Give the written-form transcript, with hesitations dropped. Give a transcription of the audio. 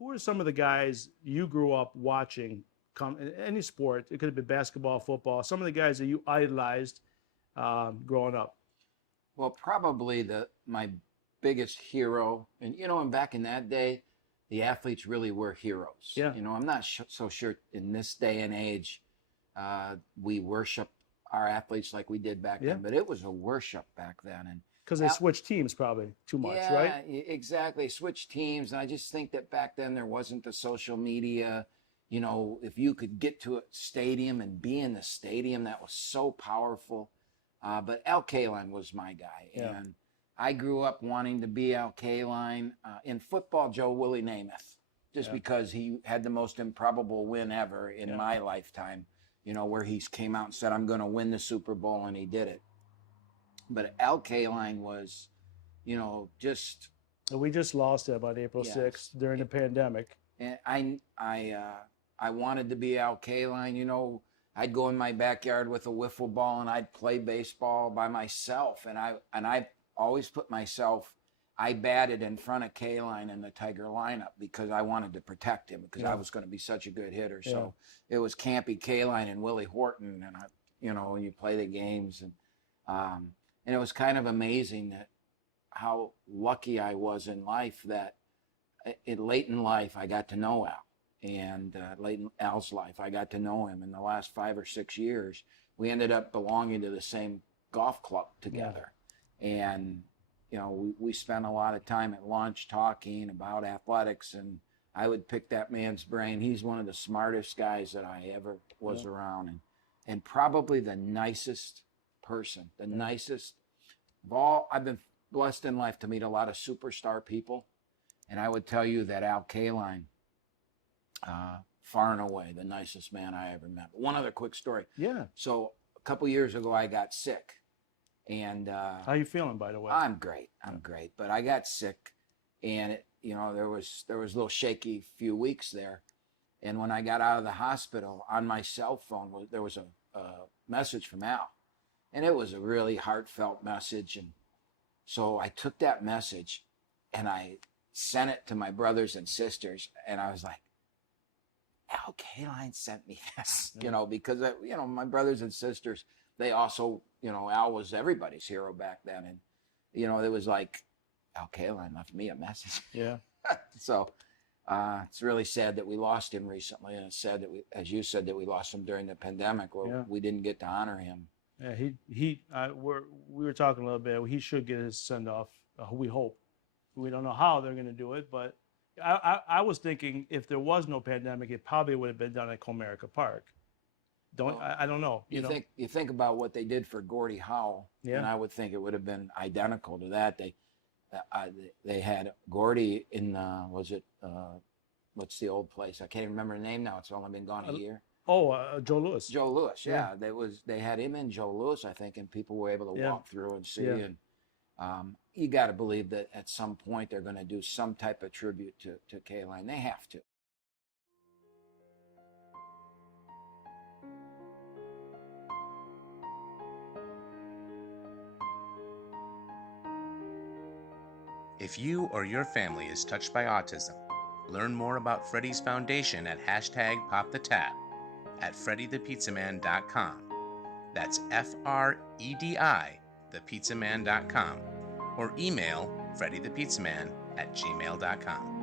who are some of the guys you grew up watching come in any sport? It could have been basketball, football. Some of the guys that you idolized growing up. Well, probably my biggest hero, and and back in that day, the athletes really were heroes. Yeah. I'm not so sure in this day and age we worship our athletes like we did back then, but it was a worship back then. And because they switched teams probably too much, right? Yeah, exactly. Switch teams. And I just think that back then there wasn't the social media. If you could get to a stadium and be in the stadium, that was so powerful. But Al Kaline was my guy. Yeah. And I grew up wanting to be Al Kaline. In football, Joe Willie Namath, just because he had the most improbable win ever in my lifetime, where he came out and said, I'm going to win the Super Bowl, and he did it. But Al Kaline was, just. We just lost it about April 6th during the pandemic. And I wanted to be Al Kaline. I'd go in my backyard with a wiffle ball and I'd play baseball by myself. And I always put myself. I batted in front of Kaline in the Tiger lineup because I wanted to protect him because I was going to be such a good hitter. So it was Kampe, Kaline, and Willie Horton, and when you play the games, and it was kind of amazing that how lucky I was in life that late in life I got to know Al, and late in Al's life I got to know him. In the last 5 or 6 years, we ended up belonging to the same golf club together, and we spent a lot of time at lunch talking about athletics, and I would pick that man's brain. He's one of the smartest guys that I ever was around, and probably the nicest person, the nicest of all. I've been blessed in life to meet a lot of superstar people, and I would tell you that Al Kaline, far and away the nicest man I ever met. One other quick story. Yeah. So a couple years ago, I got sick. And how you feeling, by the way? I'm great. I'm great. But I got sick, and there was a little shaky few weeks there. And when I got out of the hospital, on my cell phone there was a message from Al, and it was a really heartfelt message. And so I took that message, and I sent it to my brothers and sisters, and I was like, Al Kaline sent me this, because my brothers and sisters. They also, Al was everybody's hero back then. And, it was like, Al Kaline left me a message. Yeah. So it's really sad that we lost him recently. And it's sad that as you said, that we lost him during the pandemic where we didn't get to honor him. Yeah, we were talking a little bit. He should get his send-off. We hope. We don't know how they're going to do it, but I was thinking if there was no pandemic, it probably would have been done at Comerica Park. I don't know. You think about what they did for Gordie Howe, and I would think it would have been identical to that. They had Gordie in what's the old place? I can't even remember the name now. It's only been gone a year. Joe Louis. Joe Louis, yeah. They had him in Joe Louis, I think, and people were able to walk through and see. And you got to believe that at some point they're going to do some type of tribute to Kaline. They have to. If you or your family is touched by autism, learn more about Fredi's foundation at #PopTheTab at FrediThePizzaMan.com. That's FREDI, thepizzaman.com, or email FrediThePizzaman@gmail.com.